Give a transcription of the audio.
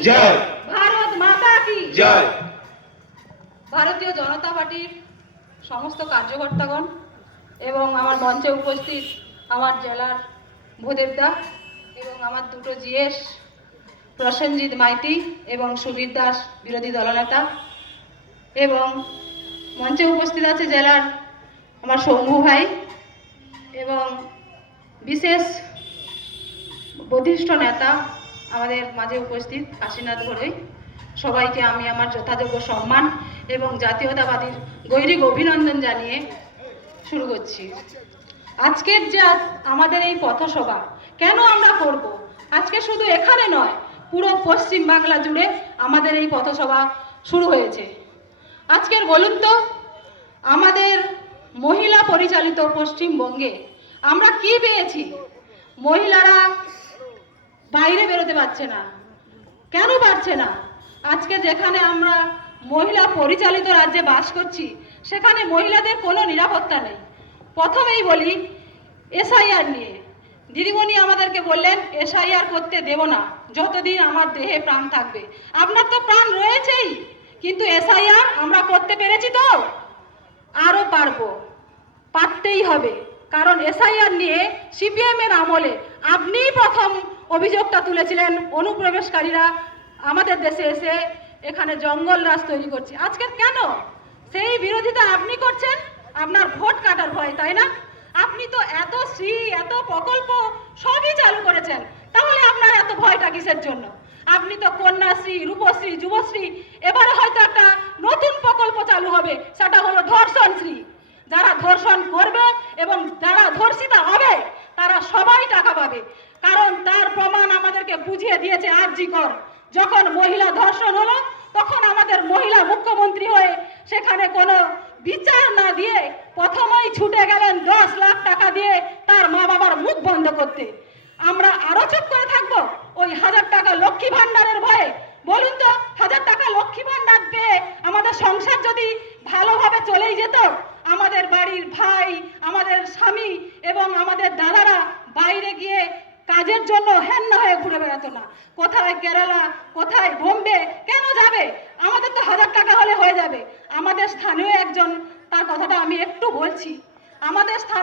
জয়। ভারত মাতা কি? জয়। ভারতীয় জনতা পার্টির সমস্ত কার্যকর্তাগণ এবং আমার মঞ্চে উপস্থিত আমার জেলার ভূদেবদা এবং আমার দুটো জিএস প্রসেনজিৎ মাইতি এবং সুবীর দাস বিরোধী দলনেতা এবং মঞ্চে উপস্থিত আছে জেলার আমার শম্ভু ভাই এবং বিশেষ বধিষ্ঠ নেতা আমাদের মাঝে উপস্থিত কাশীনাথ ঘড়ই সবাইকে আমি আমার যথাযোগ্য সম্মান এবং জাতীয়তাবাদীর গৈরিক অভিনন্দন জানিয়ে শুরু করছি। আজকের যে আমাদের এই পথসভা, কেন আমরা করব? আজকে শুধু এখানে নয়, পুরো পশ্চিম বাংলা জুড়ে আমাদের এই পথসভা শুরু হয়েছে। আজকের বলুন তো, আমাদের মহিলা পরিচালিত পশ্চিমবঙ্গে আমরা কি পেয়েছি? মহিলারা বাইরে বেরোতে পারছে না। কেন পারছে না? আজকে যেখানে আমরা মহিলা পরিচালিত রাজ্যে বাস করছি, সেখানে মহিলাদের কোনো নিরাপত্তা নেই। প্রথমেই বলি, এসআইআর নিয়ে। দিদিমণি আমাদেরকে বললেন, এসআইআর করতে দেব না। যতদিন আমার দেহে প্রাণ থাকবে। আপনার তো প্রাণ রয়েছেই, কিন্তু এসআইআর আমরা করতে পেরেছি তো? আরও পারব। পারতেই হবে। কারণ এসআইআর নিয়ে সিপিএম এর আমলে আপনিই প্রথম অভিযোগটা তুলেছিলেন অনুপ্রবেশকারীরা আমাদের দেশে এসে এখানে জঙ্গল রাজ তৈরি করছে। আজকে কেন? সেই বিরোধিতা আপনি করছেন? আপনার ভোট কাটার ভয়, তাই না? আপনি তো এত শ্রী, এত প্রকল্প সবই চালু করেছেন। তাহলে আপনার এত ভয়টা কিসের জন্য? আপনি তো কন্যাশ্রী, রূপশ্রী, যুবশ্রী, এবারে হয়তো একটা নতুন প্রকল্প চালু হবে। সেটা হলো ধর্ষণশ্রী যারা ধর্ষণ করবে এবং যারা ধর্ষিতা হবে, তারা সবাই টাকা পাবে। কারণ তার প্রমাণ আমাদেরকে বুঝিয়ে দিয়েছে আরজি কর যখন মহিলা ধর্ষণ হলো, তখন আমাদের মহিলা মুখ্যমন্ত্রী হয়ে সেখানে কোনো বিচার না দিয়ে প্রথমেই ছুটে গেলেন দশ লাখ টাকা দিয়ে তার মা বাবার মুখ বন্ধ করতে। আমরা আরও চুপ করে থাকব? ওই হাজার টাকা লক্ষ্মী ভান্ডারের ভয়ে। বলুন তো, হাজার টাকা লক্ষ্মী ভান্ডার পেয়ে আমাদের সংসার যদি ভালোভাবে চলেই যেত আমাদের বাড়ির ভাই, আমাদের স্বামী এবং আমাদের দাদারা বাইরে গিয়ে কাজের জন্য হেন্না হয়ে ঘুরে বেড়াতো না। কোথায় কেরালা, কোথায় বোম্বে, কেন যাবে? আমাদের তো হাজার টাকা হলে হয়ে যাবে। আমাদের স্থানীয় একজন, তার কথাটা আমি একটু বলছি। আমাদের স্থানীয়